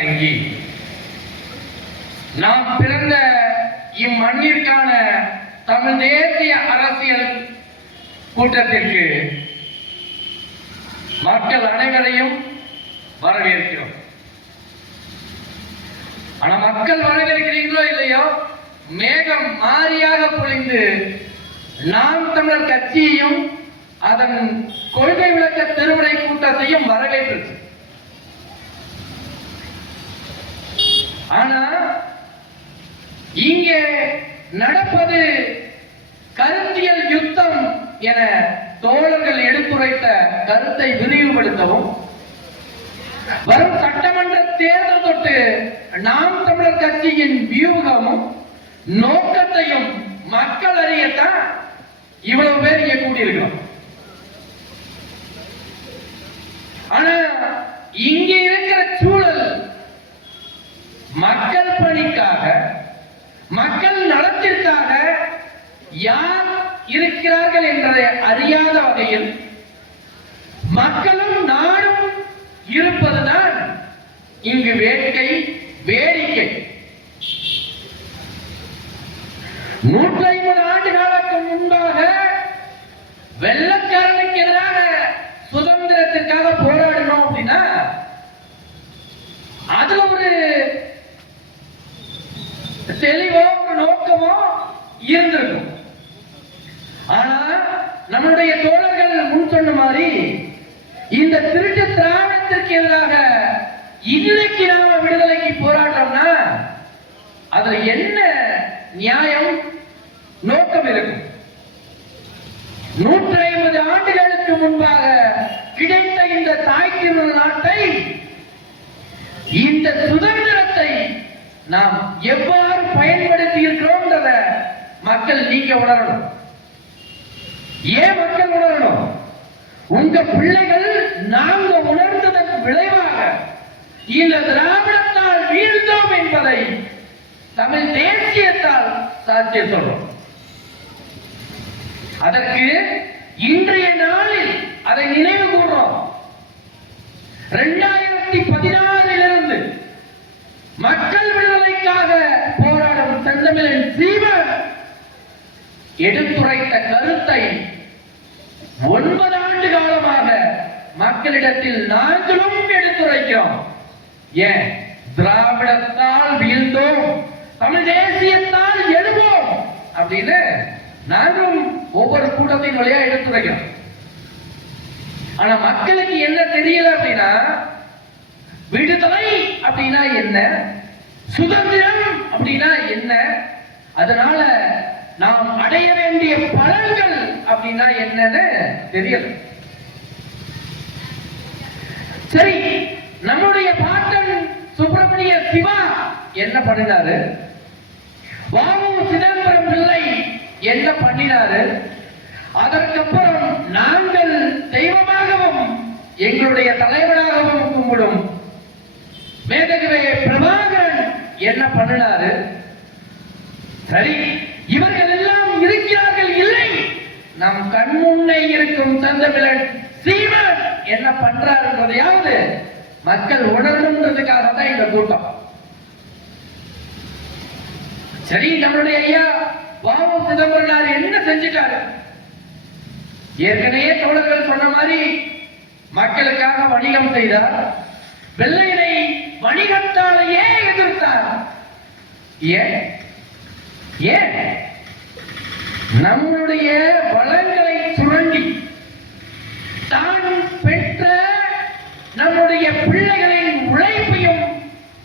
வழங்கி நாம் பிறந்த இம்மண்ணிற்கான தமிழ் தேசிய அரசியல் கூட்டத்திற்கு மக்கள் அனைவரையும் வரவேற்கிறோம். ஆனா மக்கள் வரவேற்கிறீங்களோ இல்லையோ மேகம் மாறியாக பொழிந்து நாம் தமிழர் கட்சியையும் அதன் கொள்கை விளக்க திருவிடை கூட்டத்தையும் வரவேற்று ஆனா இங்கே நடப்பது கருத்தியல் யுத்தம் என தோழர்கள் எடுத்துரைத்த கருத்தை விரிவுபடுத்தவும் வரும் சட்டமன்ற தேர்தல் தொட்டு நாம் தமிழர் கட்சியின் வியூகமும் நோக்கத்தையும் மக்கள் அறியத்தான் இவ்வளவு பேர் இங்க கூட்டியிருக்கிறோம் ஆனா இங்க இருக்கிற சூழல் மக்கள் பணிக்காக மக்கள் நலத்திற்காக யார் இருக்கிறார்கள் என்றதை அறியாத வகையில் மக்களும் நாடும் இருப்பதுதான் இங்கு வேட்கை வேடிக்கை. நூற்றி ஐம்பது ஆண்டு காலத்துக்கு முன்பாக வெள்ளக்காரனுக்கு எதிராக சுதந்திரத்திற்காக போராடணும் அப்படின்னா அதுல ஒரு தெளிவோ நோக்கமோ இருந்திருக்கும். ஆனா நம்மளுடைய தோழர்கள் முன் சொன்ன மாதிரி இந்த திருட்டு திராவிடத்திற்கு எதிராக இன்னைக்கு நாம விடுதலைக்கு போராடுறோம்னா அதுல என்ன நியாயம்? நோக்கம் இருக்கும். நூற்றி ஐம்பது ஆண்டுகளுக்கு முன்பாக கிடைத்த இந்த தாய்க்கு நாட்டை இந்த சுதந்திரத்தை நாம் எவ்வாறு பயன்படுத்தி இருக்கிறோம்ன்றத மக்கள் நீங்க உணரணும். ஏன் மக்கள் உணரணும்? உங்க பிள்ளைகள் நாங்க உணர்ந்ததன் விளைவாக இந்த திராவிடத்தால் வீழ்ந்தோம் என்பதை தமிழ் தேசியத்தால் சாட்சிய சொல்றோம். அதற்கு இன்றைய நாளில் அதை நினைவு கூறுறோம் இரண்டாயிரத்தி பதினாறு மக்கள் விடுதலைக்காக போராடும் செந்தமிழன் சீவன் எடுத்துரைத்த கருத்தை ஒன்பது ஆண்டு காலமாக மக்களிடத்தில் நாங்களும் எடுத்துரைக்கிறோம். ஏன்? திராவிடத்தால் வீழ்ந்தோம். தமிழ் தேசியத்தால் எழுவோம் அப்படின்னு நாங்களும் ஒவ்வொரு கூட்டத்தின் வழியா எடுத்துரைக்கிறோம். ஆனா மக்களுக்கு என்ன தெரியல அப்படின்னா விடுதலை அப்படின்னா என்ன? சுதந்திரம் அப்படின்னா என்ன? அதனால நாம் அடைய வேண்டிய பலன்கள் அப்படின்னா என்னன்னு தெரியல. சரி நம்முடைய பாட்டன் சுப்பிரமணிய சிவா என்ன பண்ணினாரு? வாமு சிதம்பரம் பிள்ளை என்ன பண்ணினாரு? அதற்கப்புறம் நாங்கள் தெய்வமாகவும் எங்களுடைய தலைவராகவும் கும்பிடும். மேதகவே பிரபாகரன் என்ன பண்ணினாரு? சரி இவர்கள் எல்லாம் இருக்கிறார்கள் இல்லை. நம் கண் முன்னே இருக்கும் தந்தமிழன் சீமன் என்ன பண்றாருன்றதையாவது மக்கள் உணரணுன்றதுக்காக தான் இந்த கூட்டம். சரி நம்மளுடைய ஐயா வாவு சிதம்பரனார் என்ன செஞ்சிட்டாரு? ஏற்கனவே தோழர்கள் சொன்ன மாதிரி மக்களுக்காக வணிகம் செய்தார். வெள்ளையனை வணிகத்தாலேயே எதிர்த்தார். ஏன்? ஏன்? நம்முடைய வளங்களை சுரண்டி தான் பெற்ற நம்முடைய பிள்ளைகளின் உழைப்பையும்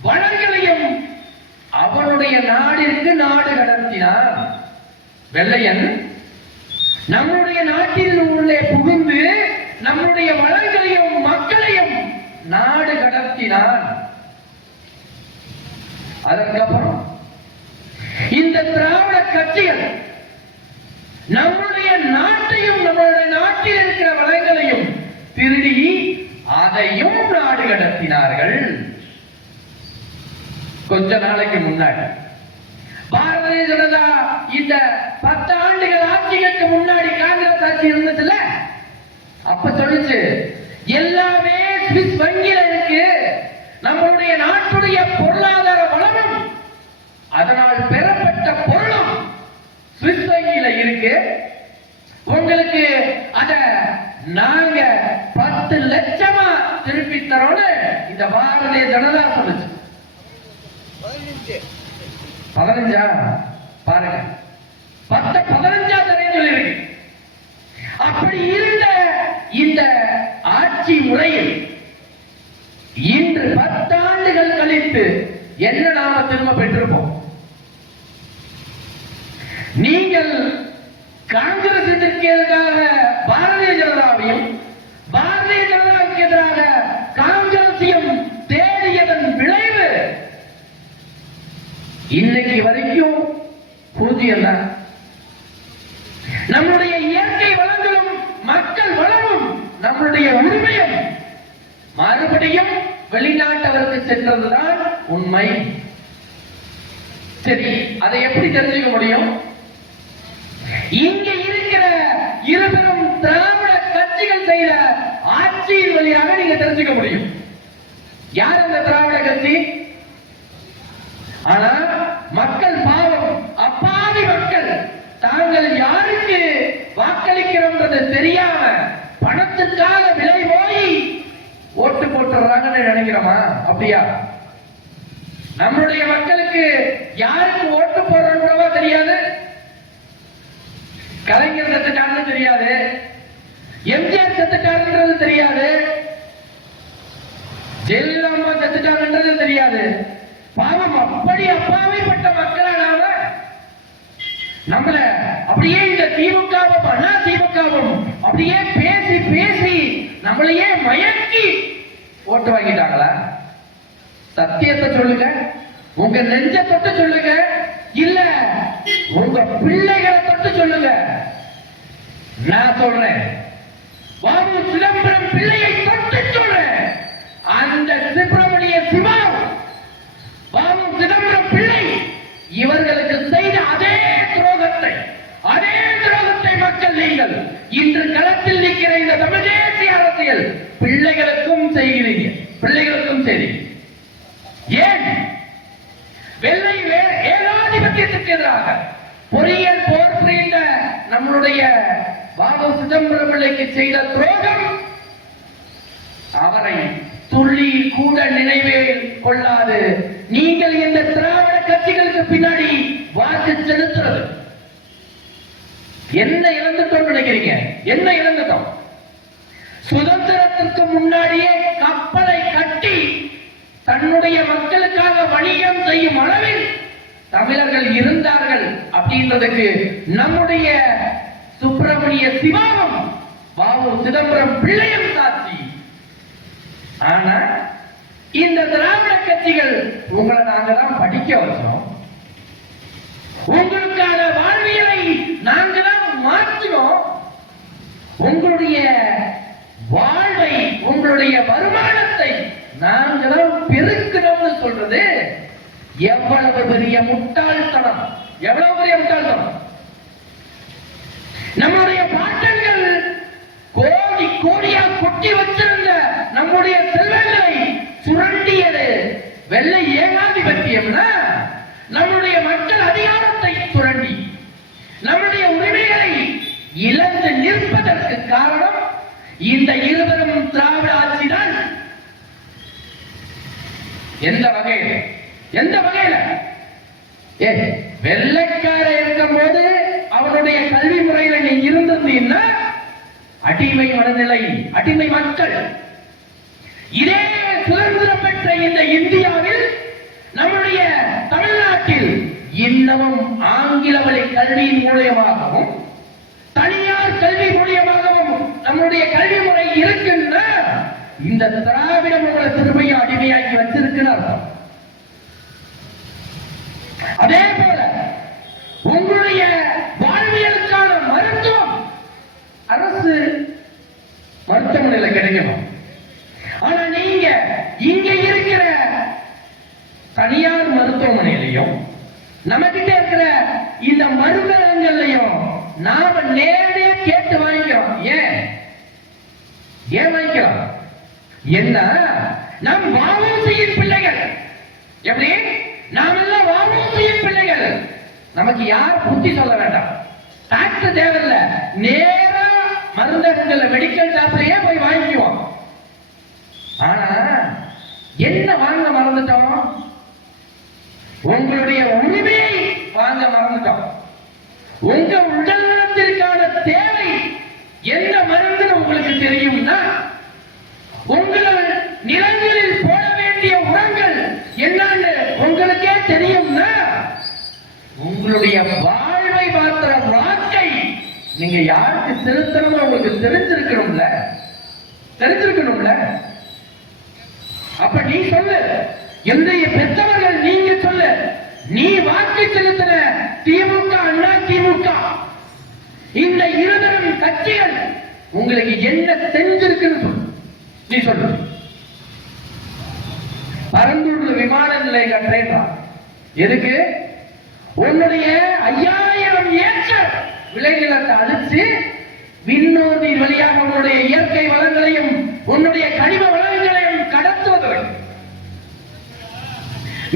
வளங்களையும் அவனுடைய நாடிற்கு நாடு கடத்தினார். வெள்ளையன் நம்முடைய நாட்டில் உள்ளே புகுந்து நம்முடைய வளங்களையும் மக்களையும் நாடு கடத்தினான் அதற்கப்புறம் இந்த திராவிட கட்சிகள் நம்முடைய நாட்டையும் நம்மளுடைய நாட்டில் இருக்கிற வளங்களையும் திருடி அதையும் நாடு கடத்தினார்கள். கொஞ்ச நாளைக்கு முன்னாடி பாரதிய ஜனதா இந்த பத்து ஆண்டுகள் ஆட்சிகளுக்கு முன்னாடி காங்கிரஸ் ஆட்சி இருந்ததுல அப்ப சொல்லிச்சு எல்லாமே சுவிஸ் வங்கியில இருக்கு நம்மளுடைய நாட்டுடைய பொருளாதார வளமும் அதனால் பெற இருக்கு. உங்களுக்கு அத நாங்க பத்து லட்சமா திருப்பி தரோன்னு இந்த பாரதிய ஜனதா சொல்லுச்சு. பதினஞ்சா. பாருங்க. பத்த பதினஞ்சா தரேன் சொல்லியிருக்கு. அப்படி இருந்த இந்த ஆட்சி முறையில் இன்று பத்தாண்டுகள் கழித்து என்ன நாம திரும்ப பெற்றிருப்போம்? நீங்கள் காங்கிரஸ் எதிராக பாரதிய ஜனதாவையும் பாரதிய ஜனதாவுக்கு எதிராக காங்கிரசையும் தேடியதன் விளைவு இன்னைக்கு வரைக்கும் பூஜ்ஜியம் தான். நம்முடைய இயற்கை வளங்களும் மக்கள் வளமும் நம்முடைய உரிமையும் மறுபடியும் வெளிநாட்டவருக்கு சென்றதுதான் உண்மை. சரி அதை எப்படி தெரிஞ்சுக்க முடியும்? இங்க இருக்கிற இருபெரும் திராவிட கட்சிகள் செய்த ஆட்சியின் வழியாக நீங்க தெரிஞ்சுக்க முடியும். யார் அந்த திராவிட கட்சி? ஆனா மக்கள் பாவம் அப்பாவி மக்கள். தாங்கள் யாருக்கு வாக்களிக்கிறோம்ன்றது தெரியாம பணத்துக்காக விலை போய் ஓட்டு போட்டுறாங்கன்னு நினைக்கிறோமா? அப்படியா? நம்மளுடைய மக்களுக்கு யாருக்கு ஓட்டு போடுறோம்ன்றவா தெரியாது கலைஞர் செத்துட்டாருன்னு தெரியாது. எம்ஜிஆர் செத்துட்டாருன்றது தெரியாது. ஜெயலலிதா அம்மா செத்துட்டாங்கன்றது தெரியாது. பாவம் அப்படி அப்பாவிப்பட்ட மக்களா நாம நம்மள அப்படியே இந்த திமுகவும் அண்ணா திமுகவும் அப்படியே பேசி பேசி நம்மளையே மயக்கி ஓட்டு வாங்கிட்டாங்களா? சத்தியத்தை சொல்லுங்க. உங்க நெஞ்ச தொட்டு சொல்லுங்க. இல்ல உங்க பிள்ளைகள் சொல்லுங்க நான் சொல்றேன். பாபு சிதம்பரம் பிள்ளையை தொட்டு சொல்றேன். அந்த சுப்பிரமணிய சிவா பாபு சிதம்பரம் பிள்ளை இவர்களுக்கு செய்த அதே துரோகத்தை அதே துரோகத்தை மக்கள் நீங்கள் இன்று களத்தில் நிற்கிற இந்த தமிழ் தேசிய அரசியல் பிள்ளைகளுக்கும் செய்கிறீங்க. பிள்ளைகளுக்கும் சரி ஏன்? வெள்ளை ஏகாதிபத்தியத்துக்கு எதிராக பொறியியல் போர் புரிந்த நம்மளுடைய பாபு சிதம்பரம் பிள்ளைக்கு செய்த துரோகம் அவரை துள்ளி கூட நினைவே கொள்ளாது. நீங்கள் இந்த திராவிட கட்சிகளுக்கு பின்னாடி வாக்கு செலுத்துறது. என்ன இழந்துட்டோம் நினைக்கிறீங்க? என்ன இழந்துட்டோம்? சுதந்திரத்திற்கு முன்னாடியே கப்பலை கட்டி தன்னுடைய மக்களுக்காக வணிகம் செய்யும் அளவில் தமிழர்கள் இருந்தார்கள் அப்படின்றதுக்கு நம்முடைய சுப்பிரமணிய சிவாவும் பாபு சிதம்பரம் பிள்ளையும் சாட்சி ஆனா இந்த திராவிட கட்சிகள் உங்களை நாங்க தான் படிக்க வச்சோம். உங்களுக்கான வாழ்வியலை நாங்க தான் மாற்றினோம் உங்களுடைய வாழ்வை உங்களுடைய வருமானத்தை நாங்க தான் பெருக்கிறோம்னு சொல்றது எவ்வளவு பெரிய முட்டாள்தனம்? எவ்வளவு பெரிய முட்டாள்தனம்? நம்முடைய பாட்டங்கள் கோடி கோடியா கொட்டி வச்சிருந்த நம்முடைய செல்வங்களை சுரண்டியது. வெள்ளை ஏகாதிபத்தியம்னா நம்முடைய மக்கள் அதிகாரத்தை சுரண்டி நம்முடைய உரிமைகளை இழந்து நிற்பதற்கு காரணம் இந்த இருவரும் திராவிட ஆட்சிதான் எந்த எந்த வகையில? ஏ வெள்ளைக்கார இருக்கும் போது அவனுடைய கல்வி முறையில நீ இருந்திருந்தீங்கன்னா அடிமை மனநிலை அடிமை மக்கள். இதே சுதந்திரம் பெற்ற இந்த இந்தியாவில் நம்முடைய தமிழ்நாட்டில் இன்னமும் ஆங்கில வழி கல்வியின் மூலியமாகவும் தனியார் கல்வி மூலியமாகவும் நம்முடைய கல்வி முறை இருக்குன்னா இந்த திராவிடம் உங்களை திரும்பியும் அடிமையாக்கி வச்சிருக்குன்னு அர்த்தம் அதே போல உங்களுடைய வாழ்வியலுக்கான மருத்துவம் அரசு மருத்துவமனையில கிடைக்கணும் ஆனா நீங்க இங்க இருக்கிற தனியார் மருத்துவமனையிலையும் நம்ம கிட்ட இருக்கிற இந்த மருந்தகங்கள்லையும் நாம நேரடியா கேட்டு வாங்கிக்கிறோம் ஏன் ஏன் வாங்கிக்கிறோம் என்ன நம் வாவூசியின் பிள்ளைகள் எப்படி நாம் எல்லாம் வாவூசியின் பிள்ளைகள் நமக்கு யார் புத்தி சொல்ல வேண்டாம் டாக்டர் தேவையில்ல நேரா மருந்தகங்கள்ல மெடிக்கல் ஷாப்லயே போய் வாங்கிக்குவோம் ஆனா என்ன வாங்க மறந்துட்டோம்? உங்களுடைய உரிமையை வாங்க மறந்துட்டோம். உங்க உடல்நலத்திற்கான தேவை என்ன மருந்துன்னு உங்களுக்கு தெரியும்னா உங்களை நிலங்களில் போட வேண்டிய உரங்கள் என்னன்னு உங்களுக்கே தெரியும்னா உங்களுடைய வாழ்வை மாத்திர வாழ்க்கை நீங்க யாருக்கு செலுத்தணும் உங்களுக்கு தெரிஞ்சிருக்கணும்ல? தெரிஞ்சிருக்கணும். அப்ப நீ சொல்லு. என்னுடைய பெற்றவர்கள் நீங்க சொல்லு. நீ வாக்கு செலுத்தின திமுக அண்ணா திமுக. இந்த இருதரம் கட்சிகள் உங்களுக்கு என்ன செஞ்சிருக்குன்னு சொல்லு. நீ சொல்லு. பரந்தூர்ல விமான நிலையம் கட்டுறேன்றான் எதுக்கு? உன்னுடைய ஐயாயிரம் ஏக்கர் விளைநிலத்தை அழிச்சு விண்ணோதி வழியாக உன்னுடைய இயற்கை வளங்களையும் உன்னுடைய கனிம வளங்களையும்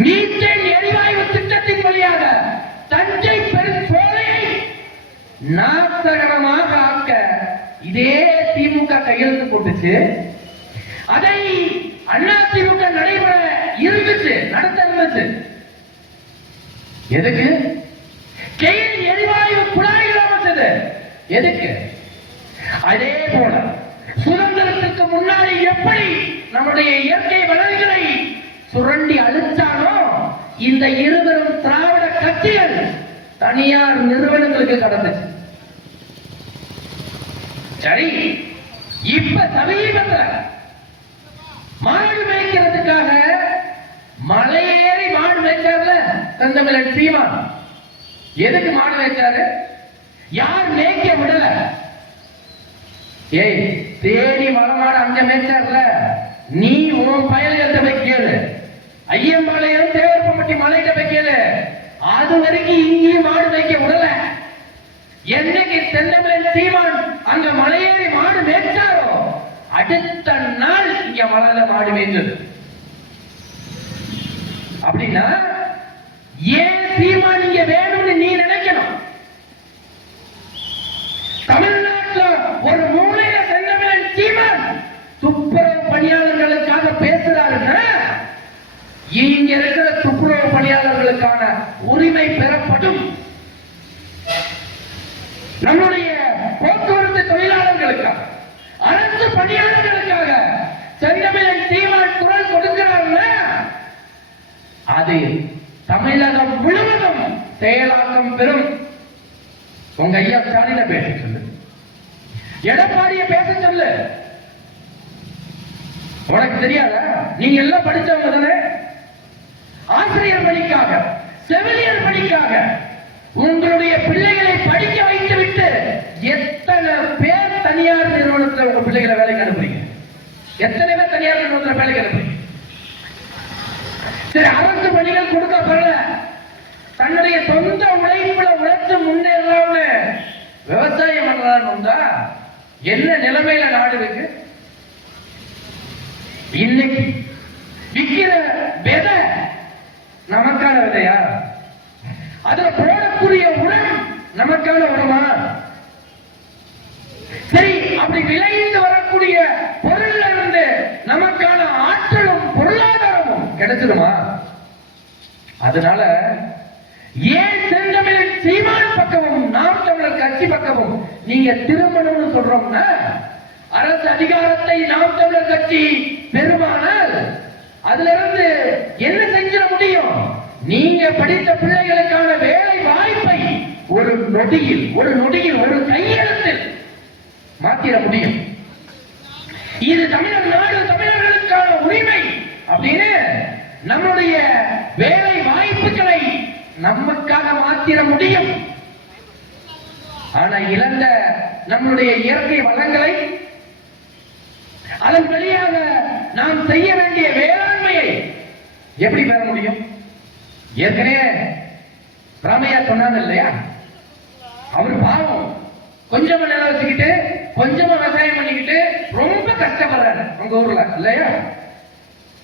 மீத்தேன் எரிவாயு திட்டத்தின் வழியாக தஞ்சை பெருஞ்சோலையை நாசகரமாக ஆக்க இதே திமுக கையெழுத்து போட்டுச்சு. அதை அண்ணா திமுக நடைபெற இருந்துச்சு நடத்த இருந்துச்சு. எதுக்கு? கெயில் எரிவாயு குழாய்கள் அமைச்சது. எதுக்கு? அதே போல சுதந்திரத்துக்கு முன்னாடி எப்படி நம்முடைய இயற்கை வளங்களை சுரண்டி அழிச்சாலும் இந்த இருவரும் திராவிட கட்சிகள் தனியார் நிறுவனங்களுக்கு கடந்துச்சு. சரி இப்ப சமீபத்துல மாடு மேய்க்கிறதுக்காக மலையேறி மாடு மேய்ச்சார்ல தந்தமிழன் சீமான். எதுக்கு மாடு மேய்ச்சாரு? யார் மேய்க்க விடல? ஏய் தேடி மலமாடு அங்க மேய்ச்சார்ல. நீ உன் பயல்கிட்ட போய் கேளு. ஐயம்பாளையம் தேவரப்பட்டி மலைகிட்ட வைக்கல அது வரைக்கும் இங்கேயும் மாடு மேய்க்க விடல. என்னைக்கு தென்னமலை சீமான் அங்க மலையேறி மாடு மேய்ச்சாரோ அடுத்த நாள் இங்க மலையில மாடு மேய்ச்சது அப்படின்னா ஏன் சீமான் இங்க வேணும்னு நீ நினைக்கணும் தமிழ்நாட்டுல ஒரு மூலையில செந்தமிழன் சீமான் துப்புரவு பணியாளர்களுக்காக பேசுறாருன்னா இங்க இருக்கிற துப்புரவு பணியாளர்களுக்கான உரிமை பெறப்படும் நம்முடைய போக்குவரத்து தொழிலாளர்களுக்காக அரசு பணியாளர்களுக்காக செந்தமிழன் சீமான் குரல் கொடுக்கிறாருன்னா அது தமிழகம் முழுவதும் செயலாக்கம் பெறும் உங்க ஐயா ஸ்டாலின பேச சொல்லு எடப்பாடிய பேச சொல்லு உனக்கு தெரியாதா நீங்க எல்லாம் படிச்சவங்க தானே ஆசிரியர் பணிக்காக செவிலியர் பணிக்காக உங்களுடைய பிள்ளைகளை படிக்க வைத்து விட்டு எத்தனை பேர் தனியார் நிறுவனத்தில் உங்க பிள்ளைகளை வேலைக்கு அனுப்புறீங்க எத்தனை பேர் தனியார் நிறுவனத்தில் வேலைக்கு அனுப்புறீங்க சரி அரசு பணிகள் கொடுக்கப்படல தன்னுடைய சொந்த உழைப்புல உழைச்சு முன்னேறலாம்னு விவசாயம் பண்ணலாம்னு வந்தா என்ன நிலைமையில நாடு இருக்கு இன்னைக்கு விக்கிற விதை நமக்கான விதையா அதுல போடக்கூடிய உரம் நமக்கான உரமா சரி அப்படி விளைந்து வரக்கூடிய பொருள்ல இருந்து நமக்கான ஆற்றலும் பொருளாதாரமும் கிடைச்சிருமா அதனால ஏன் செந்தமிழ் சீமான் பக்கமும் நாம் தமிழர் கட்சி பக்கமும் நீங்க திருமணம்னு சொல்றோம்னா அரசு அதிகாரத்தை நாம் தமிழர் கட்சி பெறுமானால் அதுல இருந்து என்ன செஞ்சிட முடியும்? நீங்க படித்த பிள்ளைகளுக்கான வேலை வாய்ப்பை ஒரு நொடியில் ஒரு நொடியில் ஒரு கையெழுத்தில் மாத்திர முடியும். இது தமிழர் நாடு தமிழர்களுக்கான உரிமை அப்படின்னு நம்முடைய வேலை வாய்ப்புகளை நமக்காக மாத்திர முடியும். ஆனா இழந்த நம்முடைய இயற்கை வளங்களை அதன் வழியாக நாம் செய்ய வேண்டிய வேளாண்மையை எப்படி பெற முடியும்? ஏற்கனவே ராமையா சொன்னாங்க இல்லையா? அவர் பாவம். கொஞ்சமா நிலம் வச்சுக்கிட்டு கொஞ்சமா விவசாயம் பண்ணிக்கிட்டு ரொம்ப கஷ்டப்படுறாரு உங்க ஊர்ல இல்லையா?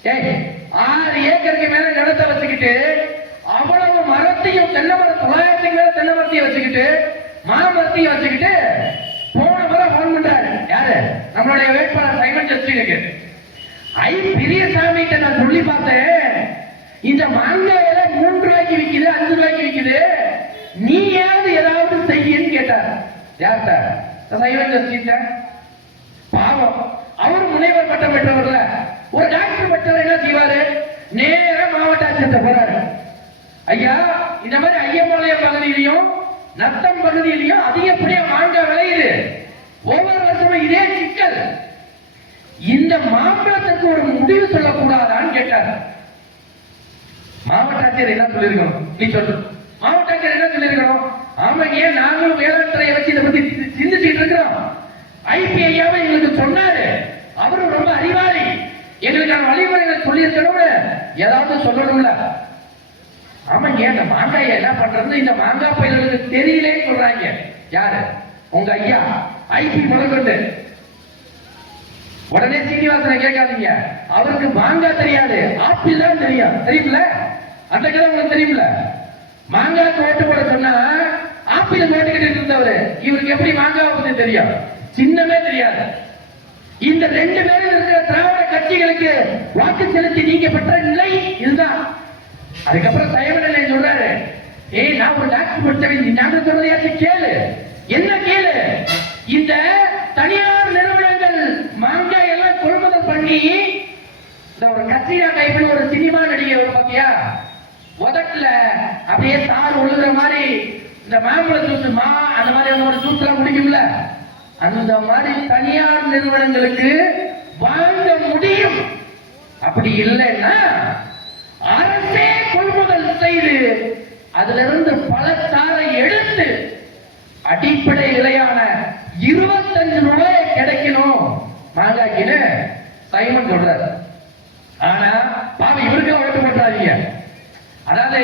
ஏய் ஆறு ஏக்கருக்கு மேல நிலத்தை வச்சுக்கிட்டு அவ்வளவு மரத்தையும் தென்னை மரம் தொள்ளாயிரத்துக்கு மேல தென்னை மரத்தையும் வச்சுக்கிட்டு மாமரத்தையும் வச்சுக்கிட்டு போன முறை ஃபோன் பண்றாரு. யாரு? நம்மளுடைய வேட்பாளர் சைமன் ஜஸ்டினுக்கு ஐ பெரியசாமிகிட்ட நான் சொல்லி பார்த்தேன். இந்த மாங்காய் மூன்று ரூபாய்க்கு விக்குது அஞ்சு ரூபாய்க்கு விக்குது. நீயாவது ஏதாவது செய்யன்னு கேட்டார். யார்கிட்ட? சைவன் ஜஸ்டிட்ட பாவம். அவர் முனைவர் பட்டம் பெற்றவர்ல. ஒரு டாக்டர் பெற்றவர் என்ன செய்வாரு? நேர மாவட்ட ஆட்சியத்தை போறாரு. ஐயா இந்த மாதிரி ஐயம்பாளையம் பகுதியிலையும் நத்தம் பகுதியிலையும் அதிகப்படியா மாங்காய் விளையுது. ஒவ்வொரு வருஷமும் இதே சிக்கல். இந்த மாம்பழத்துக்கு ஒரு முடிவு சொல்லக்கூடாதான்னு கேட்டார். மாவட்ட ஆட்சியர் என்ன சொல்லியிருக்கணும்? நீ சொல்லு. மாவட்ட ஆட்சியர் என்ன சொல்லியிருக்கணும்? ஆமாங்க ஏன் நாங்களும் வேளாண் துறையை வச்சு இதை பத்தி சிந்திச்சுட்டு இருக்கிறோம். ஐபிஐயாவை எங்களுக்கு சொன்னாரு. அவரும் ரொம்ப அறிவாளி. எங்களுக்கான வழிமுறைகளை சொல்லியிருக்கணும்னு ஏதாவது சொல்லணும்ல? ஆமாங்க இந்த மாங்காயை என்ன பண்றது இந்த மாங்காய் பயிர்களுக்கு தெரியலேன்னு சொல்றாங்க. யாரு? உங்க ஐயா ஐபி முதற்கொண்டு உடனே சீனிவாசனை கேட்காதீங்க. அவருக்கு மாங்காய் தெரியாது. ஆப்பிள் தான் தெரியும். தெரியுமில்ல அந்த கதை உங்களுக்கு தெரியுமில்ல மாங்காய்க்கு ஓட்டு போட சொன்னா ஆப்பிள் ஓட்டுக்கிட்டு இருந்தவர். இவருக்கு எப்படி மாங்காய் பத்தி தெரியும்? சின்னமே தெரியாது. இந்த ரெண்டு பேரும் இருக்கிற திராவிட கட்சிகளுக்கு வாக்கு செலுத்தி நீங்க பெற்ற நிலை இதுதான். அதுக்கப்புறம் சைவநிலை சொல்றாரு ஏய் நான் ஒரு டாக்டர் படிச்சவன். நாங்க சொல்றதையாச்சும் கேளு. என்ன கேளு? இந்த தனியார் நிறுவனங்கள் மாங்காய் பண்ணி இந்த ஒரு கத்திரியா டைப்ல ஒரு சினிமா நடிகை வரும் பாத்தியா? உதட்டுல அப்படியே தார் உழுகிற மாதிரி இந்த மாம்பழ ஜூஸ் மா அந்த மாதிரி ஒரு ஜூஸ் எல்லாம் குடிக்கும்ல? அந்த மாதிரி தனியார் நிறுவனங்களுக்கு வாங்க முடியும். அப்படி இல்லைன்னா அரசே கொள்முதல் செய்து அதுல இருந்து பல தாரை எடுத்து அடிப்படை விலையான இருபத்தஞ்சு ரூபாய் கிடைக்கணும். மாங்காய்க்குன்னு சைமன் சொல்றாரு. ஆனா பாவம் இவருக்கு ஓட்டு போட்டாதீங்க அதாவது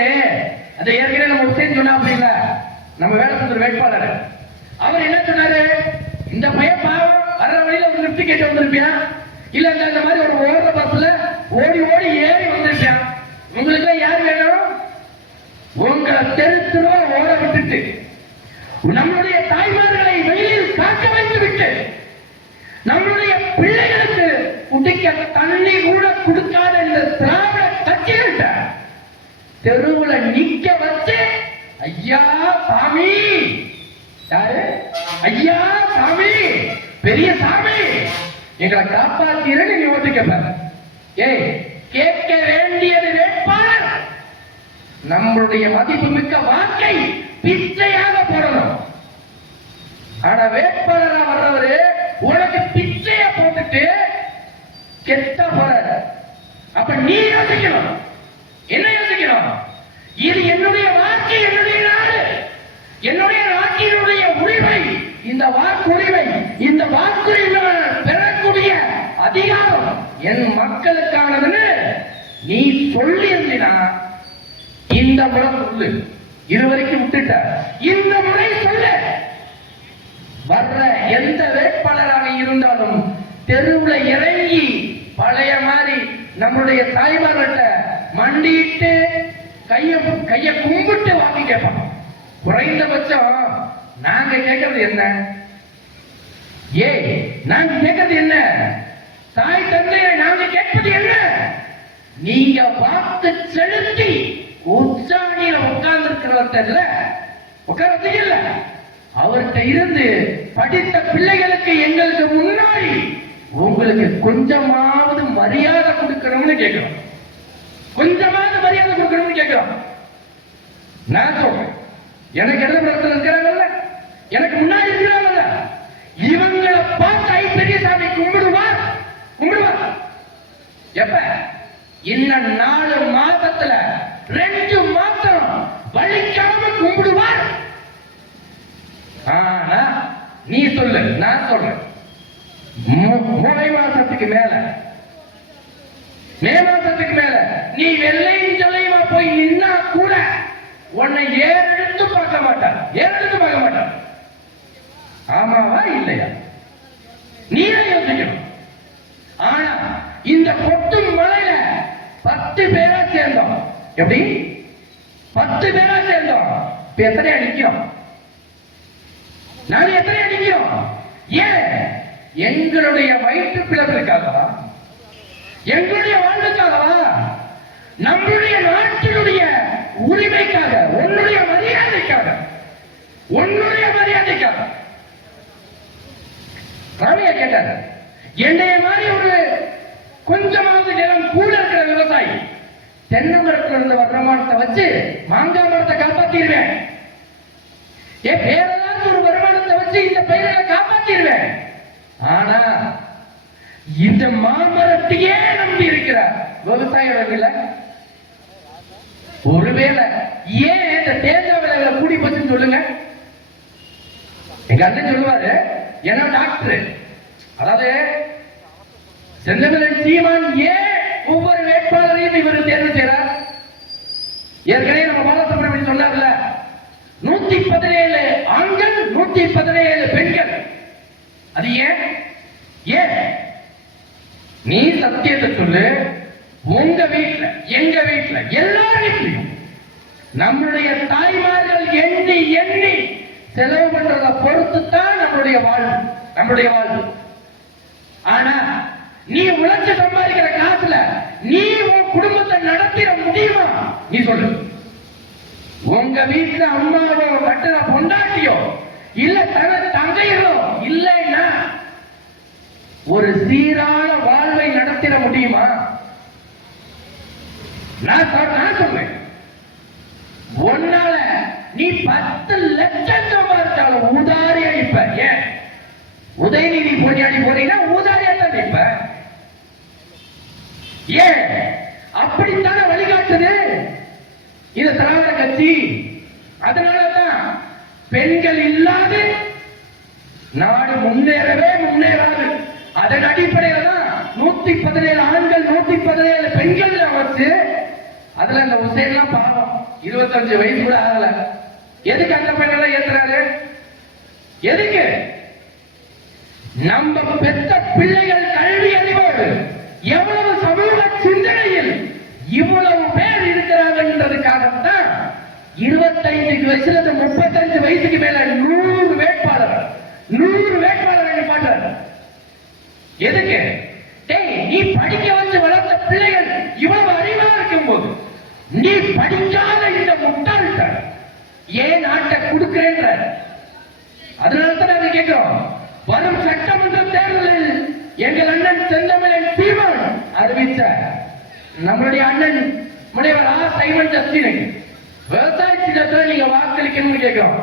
அந்த ஏற்கனவே நம்ம உசேன் சொன்னா அப்படிங்கள நம்ம வேடசுந்தர் வேட்பாளர். அவர் என்ன சொன்னாரு? இந்த பையன் பாவம் வர்ற வழியில ஒரு லிப்ட் கேட்டு வந்திருப்பியா? இல்ல இந்த மாதிரி ஒரு ஓடுற பஸ்ல ஓடி ஓடி ஏறி வந்திருப்பியான் உங்களுக்கு யார் வேணும்? உங்களை தெரு ஓட விட்டுட்டு நம்மளுடைய தாய்மார்களை வெயிலில் காக்க வைத்து விட்டு நம்மளுடைய பிள்ளைகள் குடிக்க தண்ணி கூட கொடுக்காத இந்த திராவிட கட்சிகள்கிட்ட தெருவுல நிக்க வச்சு ஐயா சாமி! யாரு? ஐயா சாமி! பெரிய சாமி! எங்களை காப்பாத்தீரன்னு நீ ஓட்டு கேட்பாங்க ஏய் கேட்க வேண்டியது வேட்பாளர். நம்மளுடைய மதிப்பு மிக்க வாக்கை பிச்சையாக போடணும். ஆனா வேட்பாளர் வர்றவரு உனக்கு பிச்சைய போட்டுட்டு கெட்ட போறாரு அப்ப நீ யோசிக்கணும். என்ன யோசிக்கணும்? இது என்னுடைய வாக்கு என்னுடைய நாடு. என்னுடைய வாக்கினுடைய உரிமை இந்த வாக்குரிமை இந்த வாக்குரிமை பெறக்கூடிய அதிகாரம் என் மக்களுக்கானதுன்னு நீ சொல்லி இருந்தினா இந்த முறை சொல்லு. இதுவரைக்கும் விட்டுட்ட. இந்த முறை சொல்லு. வர்ற எந்த வேட்பாளராக இருந்தாலும் தெருவுல இறை நம்மளுடைய தாய்மார்கிட்ட மண்டிட்டு கைய கைய கும்பிட்டு வாங்கி கேட்பான். குறைந்தபட்சம் நாங்க கேட்கறது என்ன? ஏய் நாங்க கேட்கறது என்ன? தாய் தந்தையை நாங்க கேட்பது என்ன? நீங்க பார்த்து செலுத்தி உச்சாணியில உட்கார்ந்து இருக்கிறவர்கிட்ட உட்கார்றது இல்ல. அவர்கிட்ட இருந்து படித்த பிள்ளைகளுக்கு எங்களுக்கு முன்னாடி உங்களுக்கு கொஞ்சமாவது மரியாதை கொடுக்கணும்னு கேட்கிறோம். கொஞ்சமாவது மரியாதை கொடுக்கணும்னு கேட்கிறோம். நான் சொல்றேன்? எனக்கு இடது புறத்தில் இருக்கிறாங்கல்ல? எனக்கு முன்னாடி இருக்கிறாங்கல்ல? இவங்களை பார்த்து ஐ பெரியசாமி கும்பிடுவார். கும்பிடுவார். எப்ப? இன்னும் நாலு மாதத்துல ரெண்டு மாதம் வலிக்காம கும்பிடுவார். ஆனா நீ சொல்லு நான் சொல்றேன். மூ- மாசத்துக்கு மேல. மே மாசத்துக்கு மேல. நீ வெள்ளையும் ஜலையுமா போய் நின்னா கூட உன்னை ஏறெடுத்து பார்க்க மாட்டான். ஏறெடுத்து பார்க்க மாட்டான். ஆமாவா இல்லையா? நீயே யோசிக்கணும். ஆனா இந்த கொட்டும் மலையில பத்து பேரா சேர்ந்தோம். எப்படி? பத்து பேரா சேர்ந்தோம். இப்ப எத்தனை அடிக்கிறோம் நாங்க எத்தனை அடிக்கிறோம் ஏன்? எங்களுடைய வயிற்று பிளப்பிற்காக எங்களுடைய வாழ்வுக்காகவா? நம்முடைய நாட்டினுடைய உரிமைக்காக உன்னுடைய மரியாதைக்காக உன்னுடைய மரியாதைக்காக. ராமையா கேட்டார்? என்னைய மாதிரி ஒரு கொஞ்சமாவது நிலம் கூட இருக்கிற விவசாயி தென்னை மரத்துல இருந்த வருமானத்தை வச்சு மாங்காய் மரத்தை காப்பாத்திடுவேன். என் வேற ஒரு வருமானத்தை வச்சு இந்த பயிர்களை காப்பாத்திடுவேன். ஆனா இந்த மாமரத்தையே நம்பி இருக்கிறார். விவசாய அளவில் ஒருவேளை ஏன் இந்த தேஜா விலைகளை கூடி போச்சுன்னு சொல்லுங்க. எங்க அண்ணன் சொல்லுவாரு என்ன டாக்டர். அதாவது செந்தமிழன் சீமான் ஏன் ஒவ்வொரு வேட்பாளரையும் இவர் தேர்வு செய்யறார் ஏற்கனவே நம்ம பாலசுப்ரமணியம் சொன்னார்ல நூத்தி பதினேழு ஆண்கள் நூத்தி பதினேழு அது ஏன்? ஏன்? நீ சத்தியத்தை சொல்லு உங்க வீட்டுல எங்க வீட்டுல எல்லார் வீட்லயும் நம்மளுடைய தாய்மார்கள் எண்ணி எண்ணி செலவு பண்றத பொறுத்து தான் நம்மளுடைய வாழ்வு நம்மளுடைய வாழ்வு. ஆனா நீ உழைச்சு சம்பாதிக்கிற காசுல நீ உன் குடும்பத்தை நடத்திட முடியுமா? நீ சொல்லு. உங்க வீட்டுல அம்மாவோ கட்டுற பொண்டாட்டியோ இல்ல தன தங்கைகளோ ஒரு சீரான வாழ்வை நடத்திட முடியுமா? நான் சொல்றேன். உன்னால நீ பத்து லட்சம் சம்பாதிச்சாலும் உதாரி நிப்ப ஏன்? உதயநிதி போட்டியாடி போறீங்கன்னா ஊதாரியா தான் நிப்ப ஏன்? அப்படித்தானே வழிகாட்டுது? இது திராவிட கட்சி. அதனாலதான் பெண்கள் இல்லாது நாடு முன்னேறவே முன்னேறாது. அதன் அடிப்படையில தான் நூத்தி பதினேழு ஆண்கள் நூத்தி பதினேழு பெண்கள் வச்சு அதுல அந்த உசைன்லாம் பாவம். இருபத்தஞ்சு வயசு கூட ஆகல. எதுக்கு அந்த பெண்ணெல்லாம் ஏத்துறாரு? எதுக்கு? நம்ம பெத்த பிள்ளைகள் கல்வி அறிவு எவ்வளவு சமூக சிந்தனையில் இவ்வளவு பேர் இருக்கிறாங்கன்றதுக்காகத்தான் இருபத்தைந்து வயசுல முப்பத்தஞ்சு வயசுக்கு மேல நூறு வேட்பாளர் நூறு வேட்பாளர் நிப்பாட்டார் எதுக்கு? டேய் நீ படிக்க வச்சு வளர்த்த பிள்ளைகள் இவ்வளவு அறிவா இருக்கும்போது நீ படிக்காத இந்த முட்டாள்கள் ஏன் நாட்டை கொடுக்கிறேன்ற? அதனால தான் கேட்கிறோம். வரும் சட்டமன்ற தேர்தலில் எங்கள் அண்ணன் செந்தமிழன் சீமான் அறிவித்த நம்மளுடைய அண்ணன் முனைவர் ஆ சைமன் ஜஸ்டினை விவசாய திட்டத்தில் நீங்க வாக்களிக்கணும்னு கேட்கிறோம்.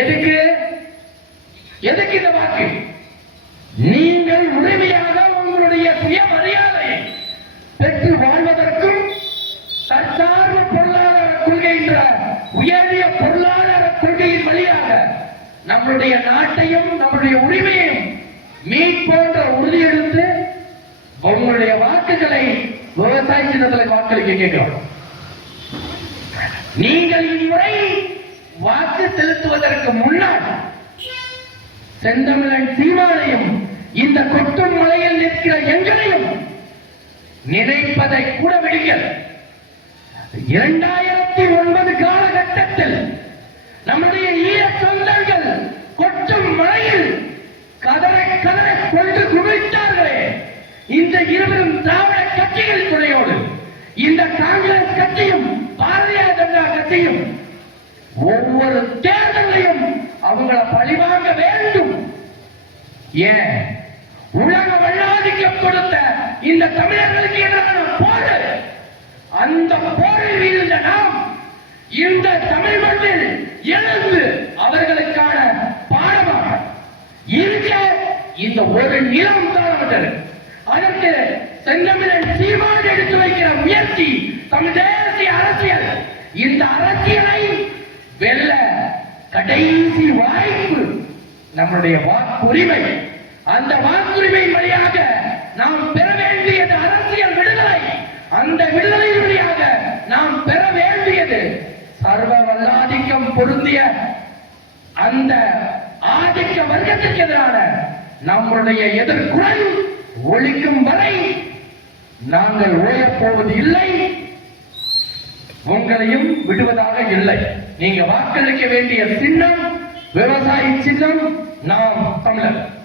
எதுக்கு? எதுக்கு இந்த வாக்கு? நீ சுய சுயமரியாதையை பெற்று வாழ்வதற்கும் தற்சார்பு பொருளாதார கொள்கை என்ற உயரிய பொருளாதார கொள்கையின் வழியாக நம்முடைய நாட்டையும் நம்முடைய உரிமையையும் மீட்போன்ற உறுதியெடுத்து உங்களுடைய வாக்குகளை விவசாய சின்னத்தில் வாக்களிக்க கேட்கிறோம். நீங்கள் இம்முறை வாக்கு செலுத்துவதற்கு முன்னால் செந்தமிழன் சீமானையும் இந்த கொட்டும் மலையில் நிற்கிற எங்களையும் நினைப்பதை கூட விடுங்கள். இரண்டாயிரத்தி ஒன்பது காலகட்டத்தில் நம்முடைய ஈர சொந்தங்கள் கொட்டும் மலையில் கதற கதற கொண்டு குவித்தார்களே இந்த இருவரும் திராவிட கட்சிகள் துணையோடு இந்த காங்கிரஸ் கட்சியும் பாரதிய ஜனதா கட்சியும் ஒவ்வொரு தேர்தலையும் அவங்கள பழிவாங்க வேண்டும். ஏன்? உலக வல்லாதிக்கம் கொடுத்த இந்த தமிழர்களுக்கு எதிரான போர். அந்த போரில் வீழ்ந்த நாம் இந்த தமிழ் மண்ணில் எழுந்து அவர்களுக்கான பாடமாக இருக்க இந்த ஒரு நிலம் தான் அதற்கு செந்தமிழன் சீமான் எடுத்து வைக்கிற முயற்சி தமிழ் தேசிய அரசியல். இந்த அரசியலை வெல்ல கடைசி வாய்ப்பு நம்முடைய வாக்குரிமை. அந்த வாக்குரிமை வழியாக நாம் பெற வேண்டியது அரசியல் விடுதலை. அந்த விடுதலை வழியாக நாம் பெற வேண்டியது சர்வ வல்லாதிக்கம் பொருந்திய அந்த ஆதிக்க வர்க்கத்திற்கு எதிரான நம்முடைய எதிர்குரல் ஒழிக்கும் வரை நாங்கள் ஓயப்போவது இல்லை. உங்களையும் விடுவதாக இல்லை. நீங்க வாக்களிக்க வேண்டிய சின்னம் விவசாயி சின்னம் நாம் தமிழர்.